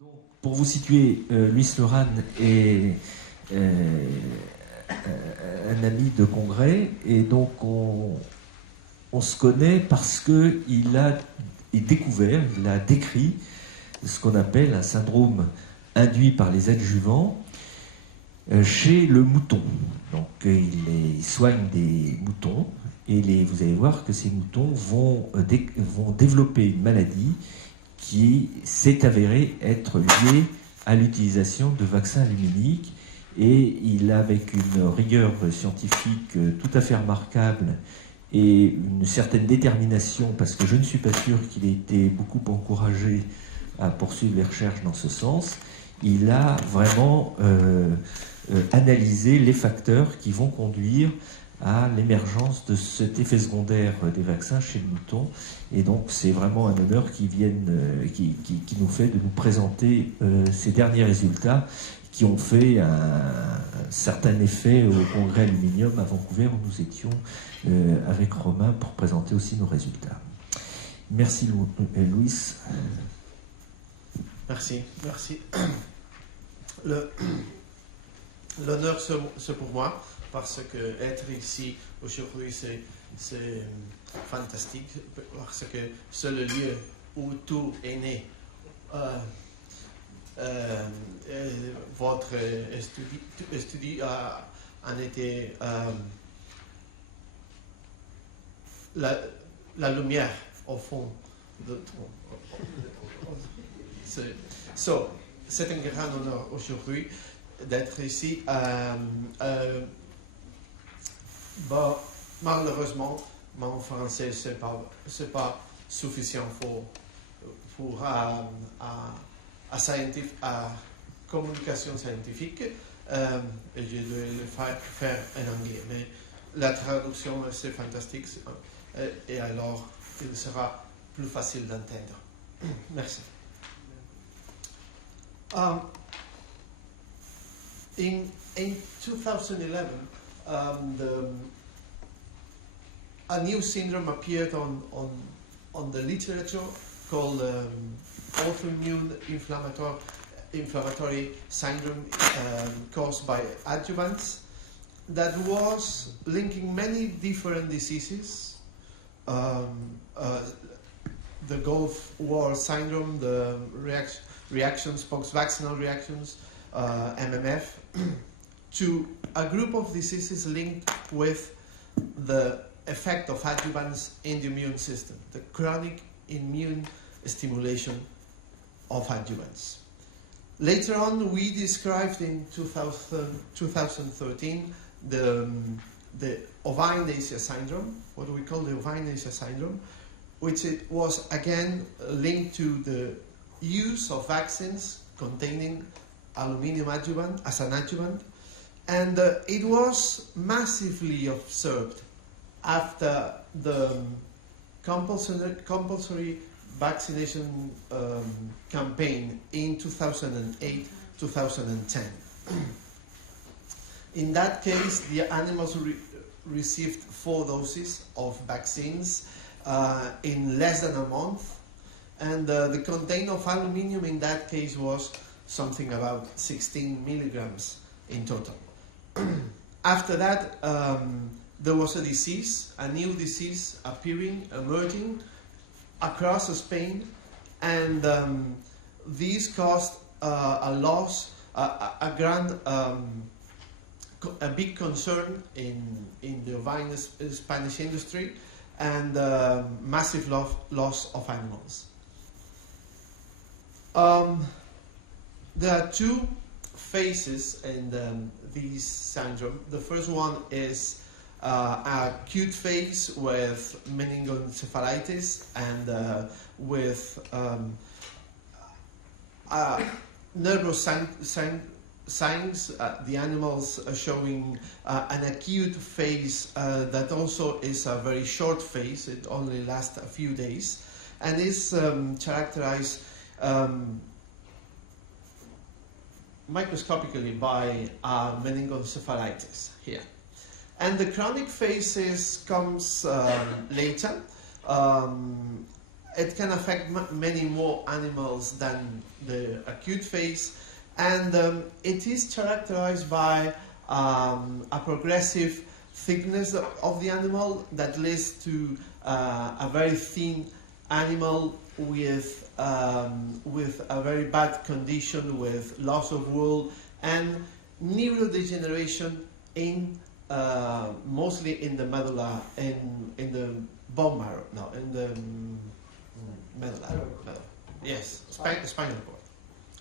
Donc, pour vous situer, Lluis Lujan est un ami de congrès, et donc on se connaît parce qu'il a découvert, il a décrit ce qu'on appelle un syndrome induit par les adjuvants chez le mouton. Donc il soigne des moutons, et vous allez voir que ces moutons vont développer une maladie qui s'est avérée être liée à l'utilisation de vaccins aluminiques, et il, avec une rigueur scientifique tout à fait remarquable et une certaine détermination, parce que je ne suis pas sûr qu'il ait été beaucoup encouragé à poursuivre les recherches dans ce sens, il a vraiment analysé les facteurs qui vont conduire à l'émergence de cet effet secondaire des vaccins chez le mouton. Et donc c'est vraiment un honneur qui nous fait de nous présenter ces derniers résultats qui ont fait un certain effet au congrès aluminium à Vancouver, où nous étions avec Romain pour présenter aussi nos résultats. Merci Louis. Merci. L'honneur c'est pour moi, parce que être ici aujourd'hui c'est fantastique, parce que c'est le lieu où tout est né. Votre étude a été la lumière au fond de tout. C'est un grand honneur aujourd'hui d'être ici. Malheureusement, mon français c'est pas suffisant pour à communication scientifique, et je dois le faire en anglais. Mais la traduction c'est fantastique, et alors il sera plus facile d'entendre. Merci. In 2011, a new syndrome appeared on the literature called autoimmune inflammatory syndrome caused by adjuvants, that was linking many different diseases. The Gulf War syndrome, the reactions, post-vaccinal reactions, MMF, to a group of diseases linked with the effect of adjuvants in the immune system, the chronic immune stimulation of adjuvants. Later on, we described in 2013 the ovine-Asia syndrome, what we call the ovine-Asia syndrome, which it was again linked to the use of vaccines containing aluminium adjuvant as an adjuvant, and it was massively observed after the compulsory vaccination campaign in 2008-2010. In that case, the animals received 4 doses of vaccines in less than a month, and the content of aluminium in that case was something about 16 milligrams in total. After that, there was a disease, a new disease emerging across Spain, and this caused a big concern in the ovine Spanish industry, and massive loss of animals. There are 2 phases in this syndrome. The first one is acute phase with meningoencephalitis and with nervous signs. The animals are showing an acute phase that also is a very short phase. It only lasts a few days, and is characterized microscopically by meningoencephalitis here. And the chronic phases comes later, it can affect many more animals than the acute phase, and it is characterized by a progressive thickness of the animal that leads to a very thin animal with a very bad condition, with loss of wool and neurodegeneration in mostly in the medulla, in the bone marrow, no, in the medulla. Yes, spinal cord.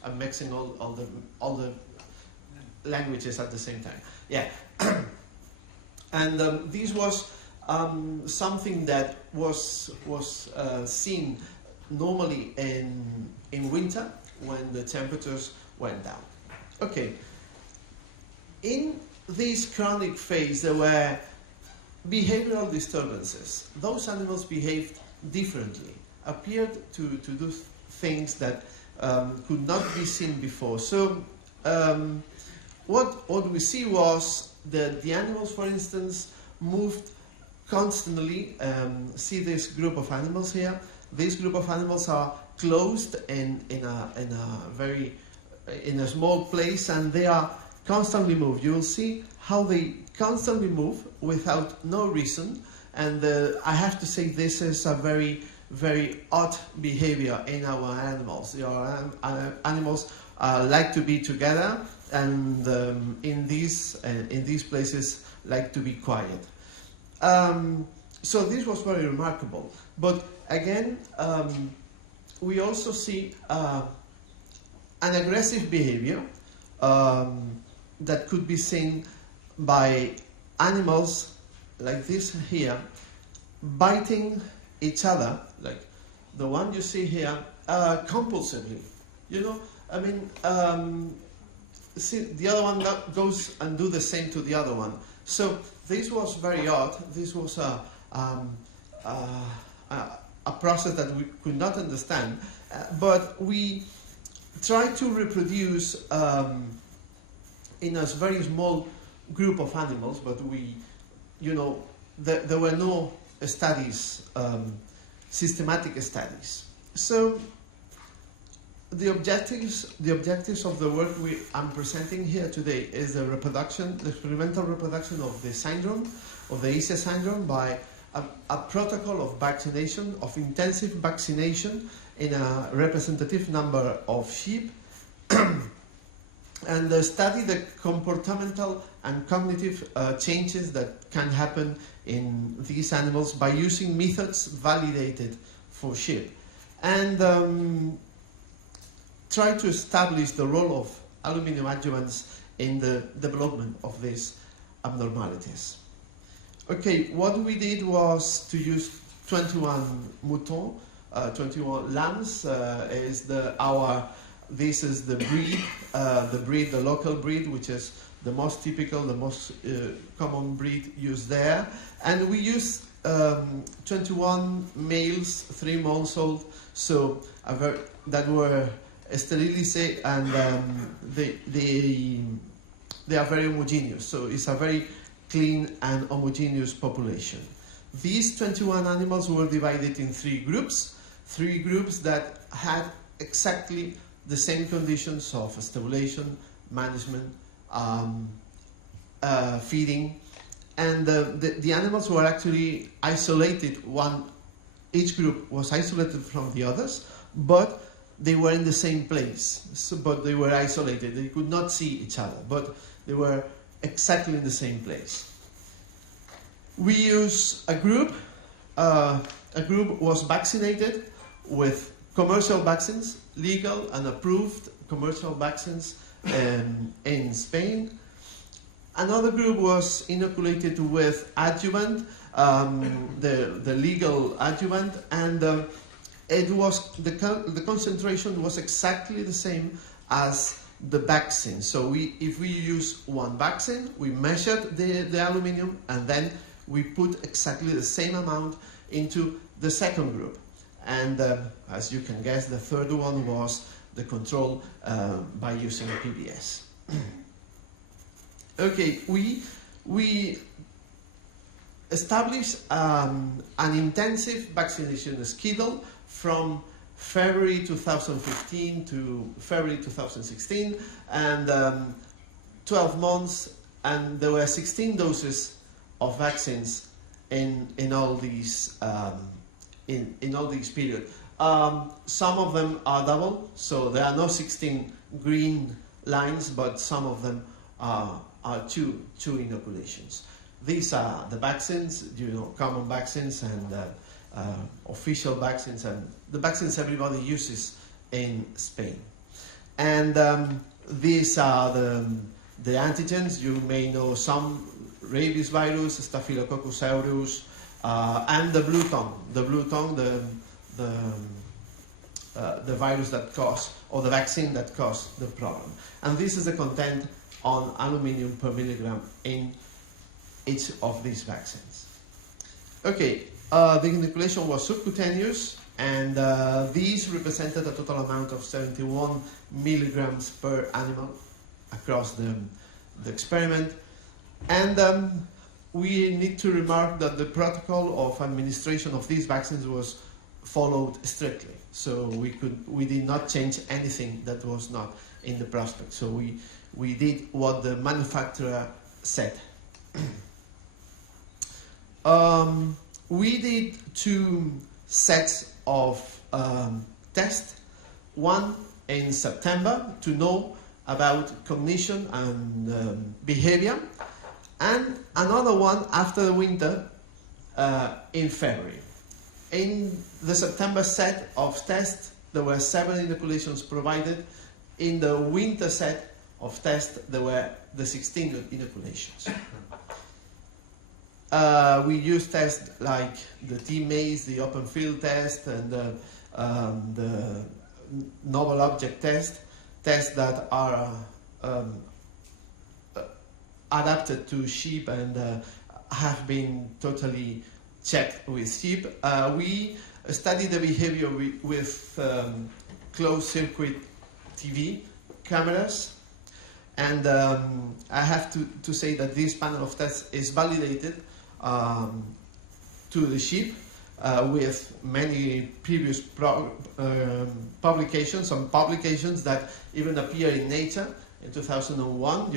I'm mixing all the languages at the same time. Yeah, and this was something that was seen normally in winter when the temperatures went down. Okay. In this chronic phase, there were behavioral disturbances. Those animals behaved differently, appeared to do things that could not be seen before. So what we see was that the animals, for instance, moved constantly. See this group of animals here? This group of animals are closed in a small place, and they are constantly move. You will see how they constantly move without no reason, and I have to say this is a very, very odd behavior in our animals. Our animals like to be together, and in these places like to be quiet. So this was very remarkable. But again, we also see an aggressive behavior that could be seen by animals like this here, biting each other, like the one you see here, compulsively. You know, I mean, see, the other one goes and do the same to the other one. So this was very odd. This was a process that we could not understand, but we tried to reproduce in a very small group of animals, but there were no studies, systematic studies. So the objectives of the work I'm presenting here today is the experimental reproduction of the syndrome, of the ASFC syndrome, by a protocol of vaccination, of intensive vaccination in a representative number of sheep, and study the comportamental and cognitive changes that can happen in these animals by using methods validated for sheep, and try to establish the role of aluminium adjuvants in the development of these abnormalities. Okay, what we did was to use 21 moutons, 21 lambs. This is the breed, the local breed, which is the most typical, the most common breed used there. And we used 21 males, 3 months old, so that were sterilized, and they are very homogeneous. So it's a very clean and homogeneous population. These 21 animals were divided in 3 groups that had exactly the same conditions of stimulation, management, feeding, and the animals were actually isolated. Each group was isolated from the others, but they were in the same place. But they were isolated. They could not see each other, but they were exactly in the same place. We use a group. A group was vaccinated with commercial vaccines, legal and approved commercial vaccines in Spain. Another group was inoculated with adjuvant, the legal adjuvant, and it was the concentration was exactly the same as the vaccine. So if we use one vaccine, we measured the aluminium, and then we put exactly the same amount into the second group. And as you can guess, the third one was the control by using a PBS. Okay, we established an intensive vaccination schedule from February 2015 to February 2016, and 12 months, and there were 16 doses of vaccines in all these in all these periods. Some of them are double, so there are no 16 green lines, but some of them are two inoculations. These are the vaccines, common vaccines and official vaccines, and the vaccines everybody uses in Spain. And these are the antigens. You may know some: rabies virus, Staphylococcus aureus, and the blue tongue, the virus that caused, or the vaccine that caused the problem. And this is the content on aluminium per milligram in each of these vaccines. Okay, the inoculation was subcutaneous, and these represented a total amount of 71 milligrams per animal across the experiment. And we need to remark that the protocol of administration of these vaccines was followed strictly. So we did not change anything that was not in the prospect. So we did what the manufacturer said. We did 2 sets of tests. One in September to know about cognition and behavior, and another one after the winter in February. In the September set of tests, there were 7 inoculations provided. In the winter set of tests, there were the 16 inoculations. We used tests like the T-maze, the open field test, and the novel object test, tests that are adapted to sheep and have been totally checked with sheep. We studied the behavior with closed-circuit TV cameras, and I have to say that this panel of tests is validated to the sheep with many previous publications, some publications that even appear in Nature in 2001,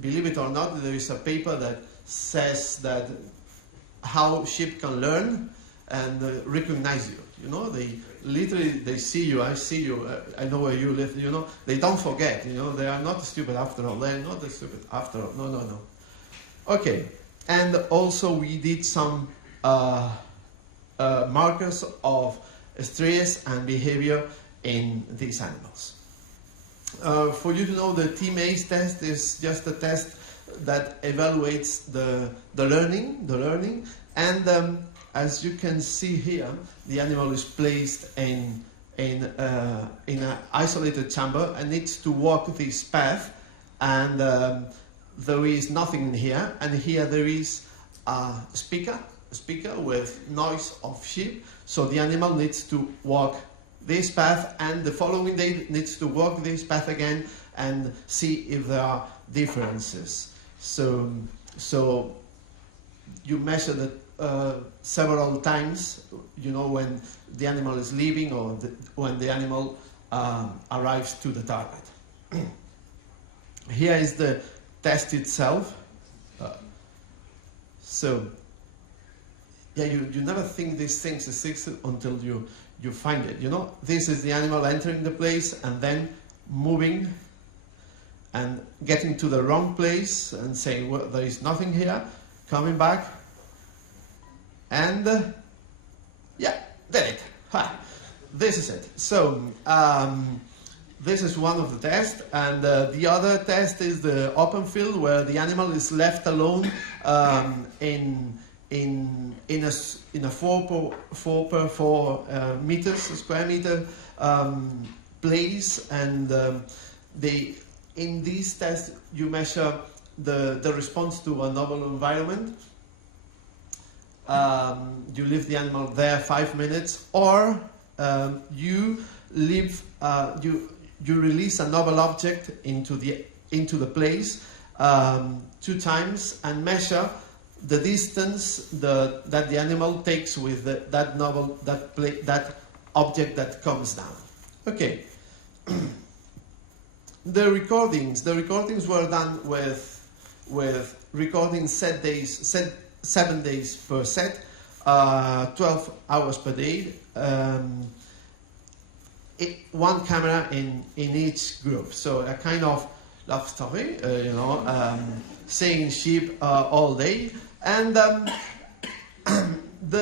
believe it or not, there is a paper that says that how sheep can learn and recognize you. They literally, they see you, I see you, I know where you live, they don't forget, they are not stupid after all, they're not stupid after all, no. Okay, and also we did some markers of stress and behavior in these animals. For you to know, the T-maze test is just a test that evaluates the learning, and as you can see here, the animal is placed in an isolated chamber and needs to walk this path, and there is nothing in here, and here there is a speaker with noise of sheep, so the animal needs to walk this path, and the following day needs to walk this path again and see if there are differences. So you measure that several times, when the animal is leaving or when the animal arrives to the target. Here is the test itself. You never think these things exist until you find it. This is the animal entering the place and then moving and getting to the wrong place and saying, well, there is nothing here, coming back, and did it. This is it. So this is one of the tests, and the other test is the open field, where the animal is left alone in a 4x4 meters, square meter place, and in these tests you measure the response to a novel environment. You leave the animal there 5 minutes, or you release a novel object into the place 2 times and measure the distance that the animal takes with that object that comes down. Okay. The recordings were done with recording 7 days per set, 12 hours per day, one camera in each group. So a kind of love story, seeing sheep all day. And the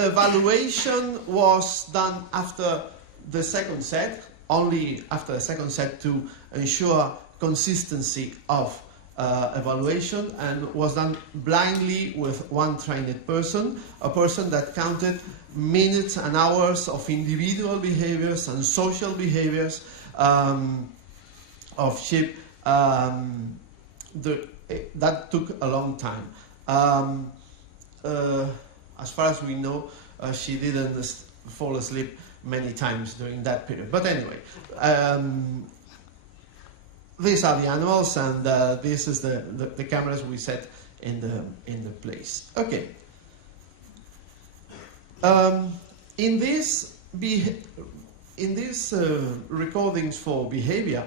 evaluation was done after the second set, only after the second set to ensure consistency of evaluation, and was done blindly with one trained person, a person that counted minutes and hours of individual behaviors and social behaviors of sheep. That took a long time. As far as we know, she didn't fall asleep many times during that period. But anyway, these are the animals, and this is the cameras we set in the place. Okay. In these recordings for behavior,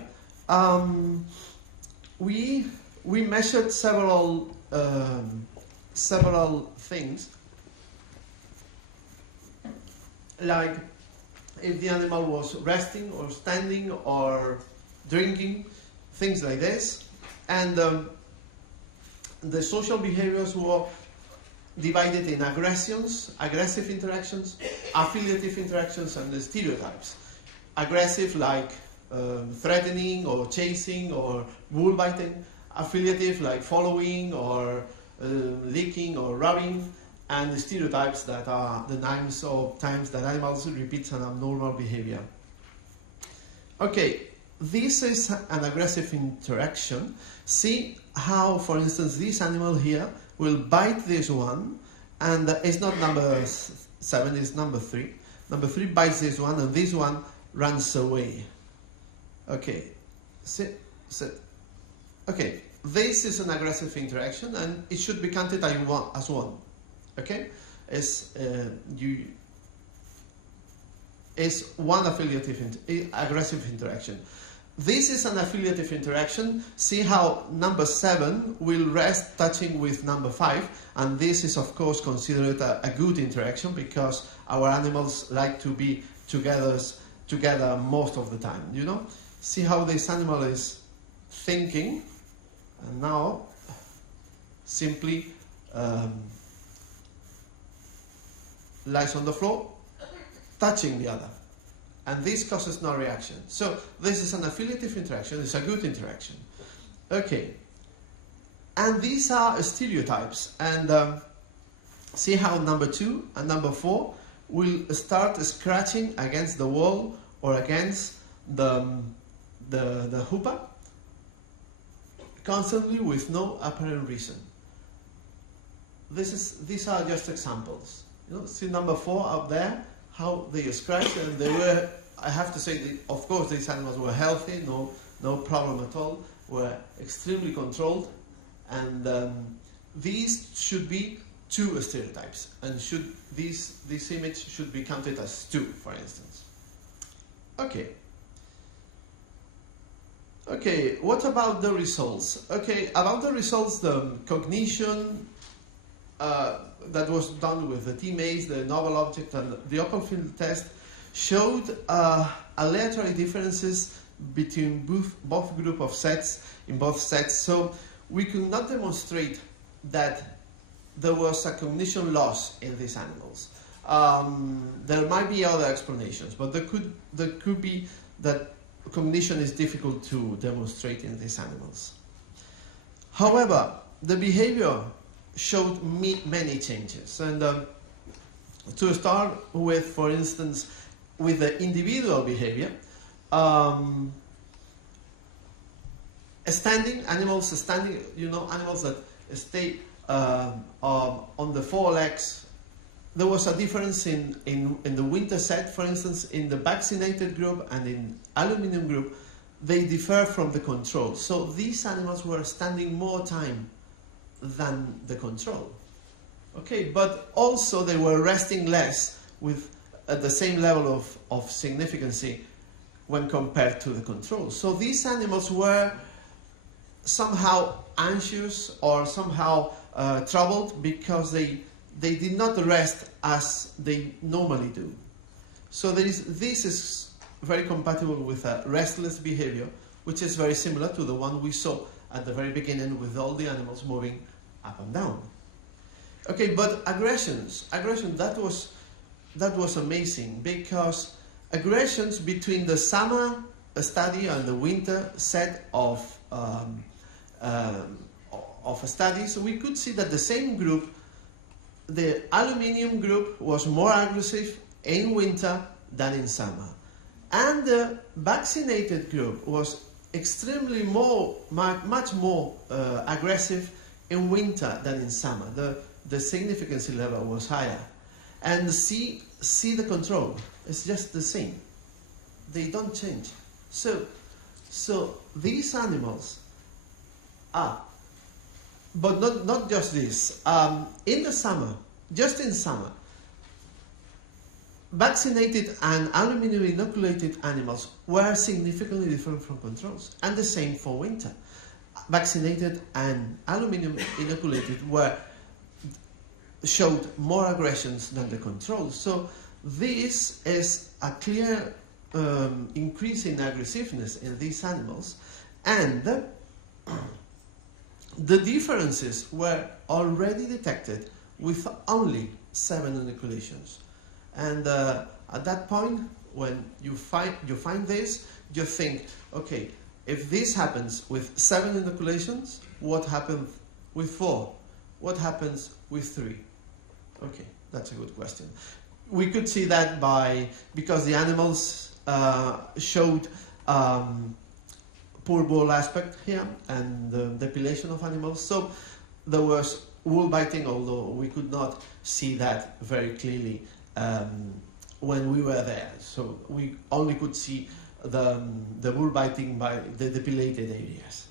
we measured several things, like if the animal was resting or standing or drinking, things like this. And the social behaviors were divided in aggressive interactions, affiliative interactions, and the stereotypes. Aggressive, like threatening or chasing or bull biting. Affiliative, like following or licking or rubbing. And the stereotypes, that are the names of times that animals repeat an abnormal behavior. Okay, this is an aggressive interaction. See how, for instance, this animal here will bite this one, and it's not number 7, it's number 3. Number 3 bites this one, and this one runs away. Okay, sit. Okay, this is an aggressive interaction, and it should be counted as one. Okay, it's one aggressive interaction. This is an affiliative interaction. See how number 7 will rest touching with number 5, and this is of course considered a good interaction, because our animals like to be together most of the time. See how this animal is thinking, and now simply lies on the floor, touching the other. And this causes no reaction. So this is an affiliative interaction, it's a good interaction. Okay. And these are stereotypes. And see how number 2 and number 4 will start scratching against the wall or against the hoopah, constantly with no apparent reason. These are just examples. See number 4 up there, how they scratched, and they were, I have to say, of course these animals were healthy, no problem at all, were extremely controlled, and these should be 2 stereotypes, and this image should be counted as 2, for instance. Okay, what about the results? Okay, about the results, the cognition that was done with the T-maze, the novel object, and the open field test showed aleatory differences between both group of sets, in both sets. So we could not demonstrate that there was a cognition loss in these animals. There might be other explanations, but there could be that cognition is difficult to demonstrate in these animals. However, the behavior showed many changes. And to start with, for instance, with the individual behavior, animals standing, animals that stay on the 4 legs. There was a difference in the winter set, for instance, in the vaccinated group and in aluminium group, they differ from the control. So these animals were standing more time than the control. Okay, but also they were resting less with at the same level of significance when compared to the control. So these animals were somehow anxious or somehow troubled because they did not rest as they normally do. So this is very compatible with a restless behavior, which is very similar to the one we saw at the very beginning with all the animals moving up and down. Okay, but aggression, that was amazing, because aggressions between the summer study and the winter set of studies, we could see that the same group, the aluminium group, was more aggressive in winter than in summer. And the vaccinated group was extremely much more aggressive in winter than in summer. The significance level was higher. And see the control. It's just the same. They don't change. So these animals are, but not just this. In the summer, just in summer, vaccinated and aluminium inoculated animals were significantly different from controls, and the same for winter. Vaccinated and aluminium inoculated showed more aggressions than the controls. So this is a clear increase in aggressiveness in these animals, and the differences were already detected with only 7 inoculations. And at that point, when you find this, you think, okay, if this happens with 7 inoculations, what happens with 4? What happens with 3? Okay, that's a good question. We could see that because the animals showed poor ball aspect here and the depilation of animals. So there was wool biting, although we could not see that very clearly when we were there. So we only could see the wool biting by the depilated areas.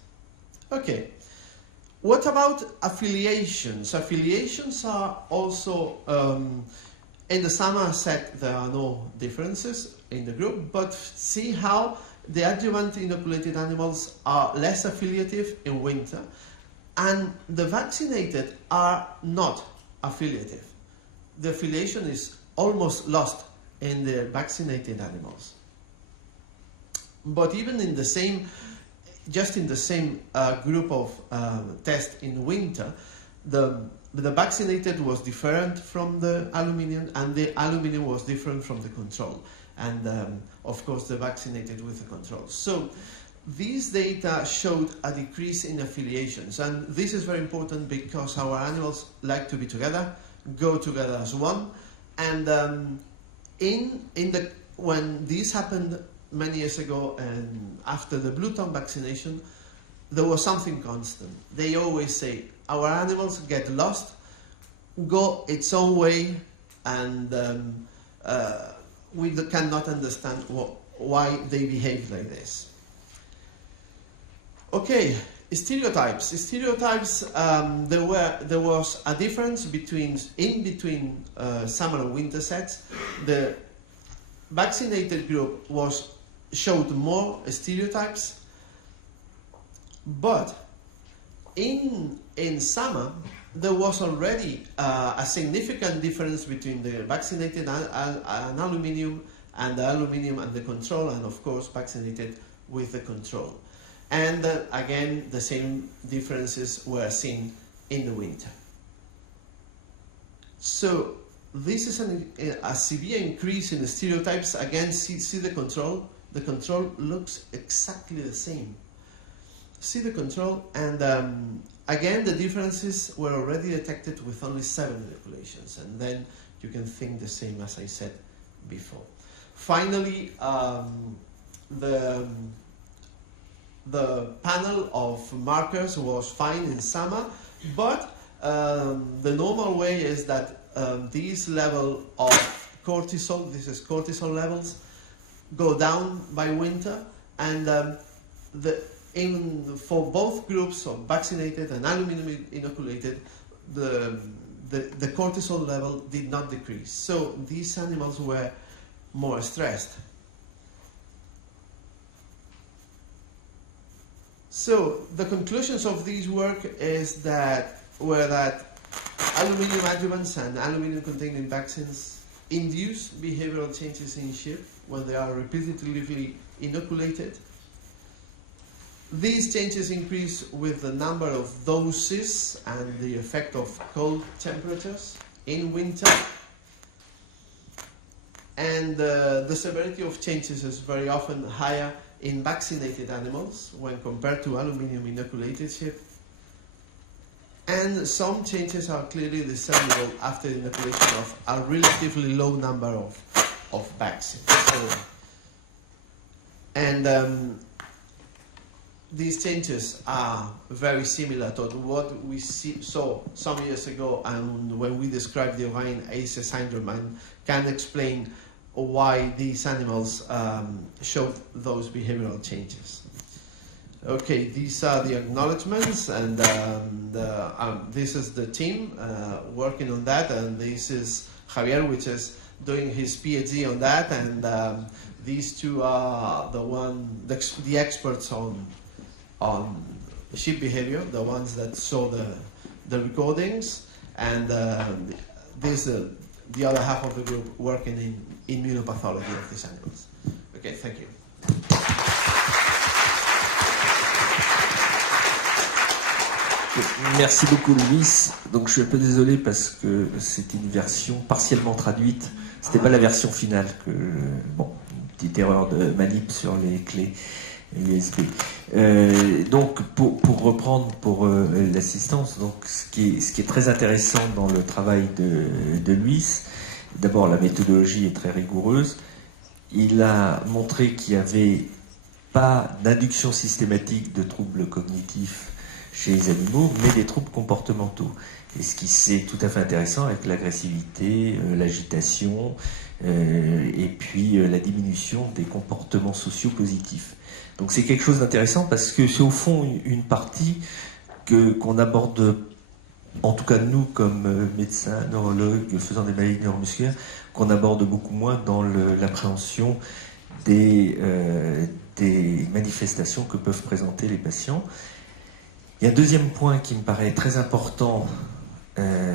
Okay. What about affiliations? Affiliations are also, in the summer set there are no differences in the group, but see how the adjuvant inoculated animals are less affiliative in winter, and the vaccinated are not affiliative. The affiliation is almost lost in the vaccinated animals. But even in the same group of test in winter, the vaccinated was different from the aluminium, and the aluminium was different from the control, and of course the vaccinated with the control. So these data showed a decrease in affiliations, and this is very important because our animals like to be together, go together as one, and when this happened many years ago, and after the blue tongue vaccination, there was something constant. They always say, our animals get lost, go its own way, and we cannot understand why they behave like this. Okay, stereotypes. Stereotypes. There was a difference between summer and winter sets. The vaccinated group showed more stereotypes, but in summer there was already a significant difference between the vaccinated and aluminium, and the aluminium and the control, and of course vaccinated with the control. And again, the same differences were seen in the winter. So this is a severe increase in the stereotypes. Again, see the control. The control looks exactly the same. See the control, and again, the differences were already detected with only 7 inoculations, and then you can think the same as I said before. Finally, the panel of markers was fine in summer, but the normal way is that this level of cortisol, this is cortisol levels, go down by winter, and for both groups of vaccinated and aluminium inoculated, the the cortisol level did not decrease. So these animals were more stressed. So the conclusions of this work were that aluminium adjuvants and aluminium-containing vaccines induce behavioral changes in sheep when they are repeatedly inoculated. These changes increase with the number of doses and the effect of cold temperatures in winter. And the severity of changes is very often higher in vaccinated animals when compared to aluminium inoculated sheep. And some changes are clearly discernible after inoculation of a relatively low number of vaccines. These changes are very similar to what we saw some years ago and when we described the ovine ASFC syndrome, and can explain why these animals showed those behavioral changes. Okay, these are the acknowledgements, and this is the team working on that, and this is Javier, which is doing his PhD on that, and these two are the experts on sheep behavior, the ones that saw the recordings, and the other half of the group working in immunopathology of these animals. Okay, thank you. Merci beaucoup, Luis. Donc je suis un peu désolé parce que c'est une version partiellement traduite. C'était pas la version finale. Bon, une petite erreur de manip sur les clés USB. Donc pour reprendre pour l'assistance, donc ce qui est très intéressant dans le travail de Luis, d'abord la méthodologie est très rigoureuse. Il a montré qu'il n'y avait pas d'induction systématique de troubles cognitifs chez les animaux, mais des troubles comportementaux. Et ce qui c'est tout à fait intéressant avec l'agressivité, l'agitation, et puis la diminution des comportements sociaux positifs. Donc c'est quelque chose d'intéressant parce que c'est au fond une partie qu'on aborde, en tout cas nous comme médecins, neurologues faisant des maladies neuromusculaires, qu'on aborde beaucoup moins dans l'appréhension des manifestations que peuvent présenter les patients. Il y a un deuxième point qui me paraît très important,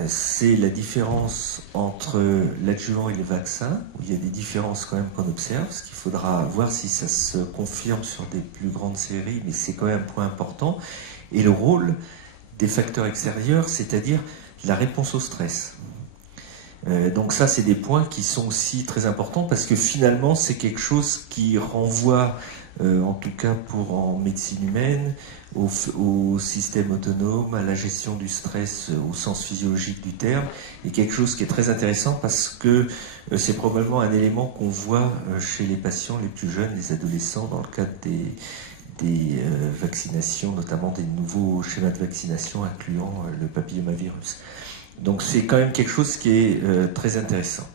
c'est la différence entre l'adjuvant et le vaccin, où il y a des différences quand même qu'on observe, ce qu'il faudra voir si ça se confirme sur des plus grandes séries, mais c'est quand même un point important, et le rôle des facteurs extérieurs, c'est-à-dire la réponse au stress. Donc ça, c'est des points qui sont aussi très importants, parce que finalement, c'est quelque chose qui renvoie, en tout cas en médecine humaine, au système autonome, à la gestion du stress au sens physiologique du terme, et quelque chose qui est très intéressant parce que c'est probablement un élément qu'on voit chez les patients les plus jeunes, les adolescents, dans le cadre des vaccinations, notamment des nouveaux schémas de vaccination incluant le papillomavirus. Donc c'est quand même quelque chose qui est très intéressant.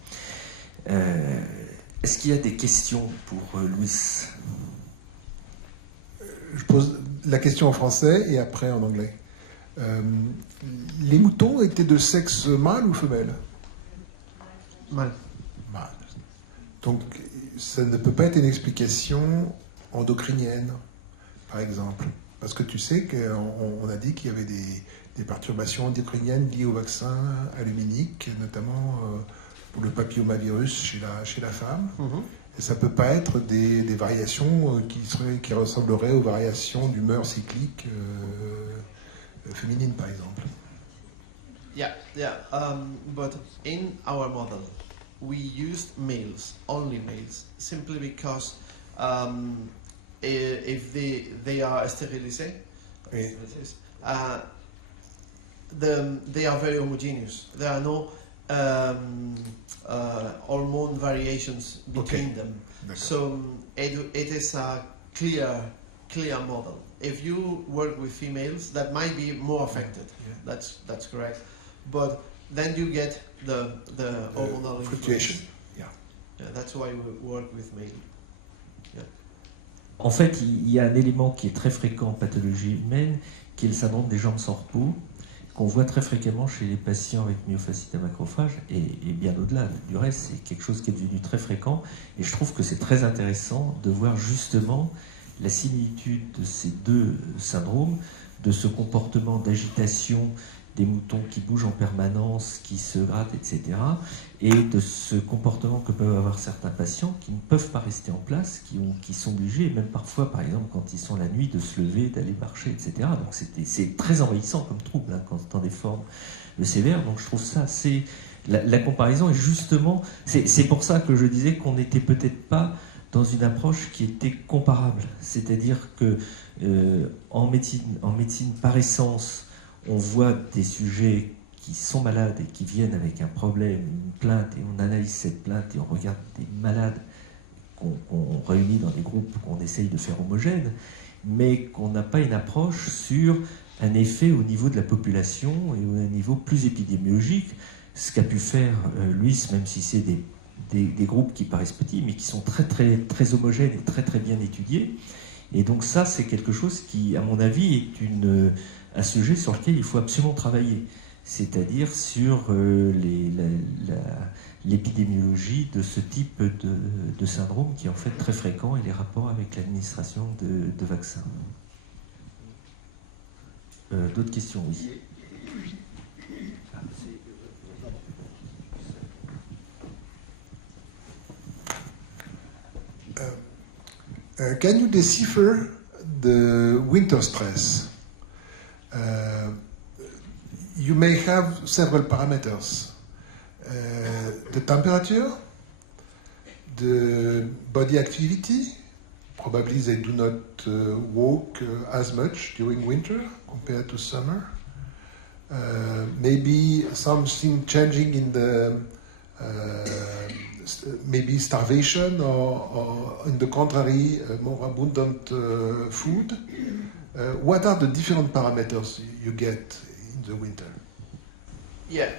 Est-ce qu'il y a des questions pour Luis ? Je pose la question en français et après en anglais. Les moutons étaient de sexe mâle ou femelle ? Mâle. Mâle. Donc ça ne peut pas être une explication endocrinienne, par exemple. Parce que tu sais qu'on a dit qu'il y avait des perturbations endocriniennes liées au vaccin aluminique, notamment pour le papillomavirus chez la femme. Mm-hmm. Et ça ne peut pas être des variations qui ressembleraient aux variations d'humeur cyclique féminine, par exemple. Yeah. But in our model, we used males, only males, simply because if they are sterilised, Oui. They are very homogeneous. There are no hormone variations between them. So it is a clear model. If you work with females, that might be more affected. Yeah. That's correct. But then you get the hormonal fluctuation. Yeah, that's why we work with male. Yeah. En fait, il y a un élément qui est très fréquent en pathologie humaine, qui est le syndrome des jambes sans repos, qu'on voit très fréquemment chez les patients avec myofasciite à macrophages, et bien au-delà du reste, c'est quelque chose qui est devenu très fréquent, et je trouve que c'est très intéressant de voir justement la similitude de ces deux syndromes, de ce comportement d'agitation des moutons qui bougent en permanence, qui se grattent, etc., et de ce comportement que peuvent avoir certains patients qui ne peuvent pas rester en place, qui sont obligés, même parfois, par exemple, quand ils sont la nuit, de se lever, d'aller marcher, etc. Donc c'est très envahissant comme trouble, hein, quand dans des formes sévères. Donc je trouve ça, c'est la comparaison est justement, c'est pour ça que je disais qu'on n'était peut-être pas dans une approche qui était comparable. C'est-à-dire que en médecine par essence, on voit des sujets qui sont malades et qui viennent avec un problème, une plainte, et on analyse cette plainte et on regarde des malades qu'on réunit dans des groupes qu'on essaye de faire homogènes, mais qu'on n'a pas une approche sur un effet au niveau de la population et à un niveau plus épidémiologique, ce qu'a pu faire Lluis, même si c'est des groupes qui paraissent petits, mais qui sont très, très, très homogènes et très, très bien étudiés. Et donc ça, c'est quelque chose qui, à mon avis, est un sujet sur lequel il faut absolument travailler, c'est-à-dire sur l'épidémiologie de ce type de syndrome qui est en fait très fréquent et les rapports avec l'administration de vaccins. D'autres questions? Oui. Can you decipher the winter stress? You may have several parameters. The temperature, the body activity, probably they do not walk as much during winter compared to summer. Maybe something changing in the maybe starvation or on the contrary, more abundant food. What are the different parameters you get in the winter? Yeah,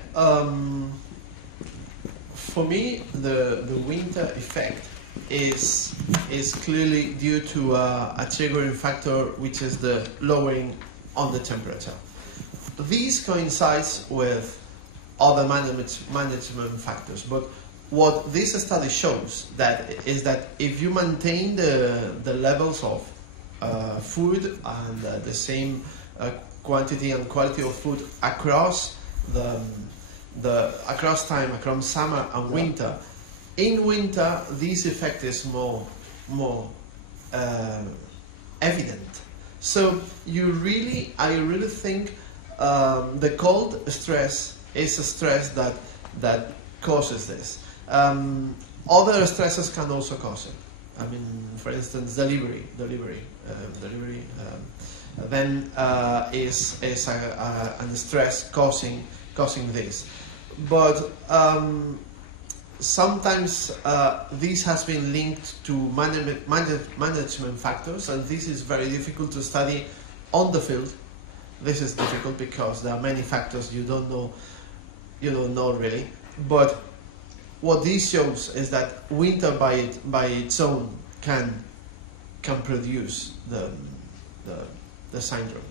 for me, the winter effect is clearly due to a triggering factor, which is the lowering on the temperature. These coincides with other management factors, but what this study shows is that if you maintain the levels of food and the same quantity and quality of food across across time, across summer and winter, in winter this effect is more evident. So I really think the cold stress is a stress that causes this. Other stresses can also cause it. I mean, for instance, delivery. Then is a stress causing this. But sometimes this has been linked to management factors, and this is very difficult to study on the field. This is difficult because there are many factors you don't know really. But what this shows is that winter by its own can produce the syndrome.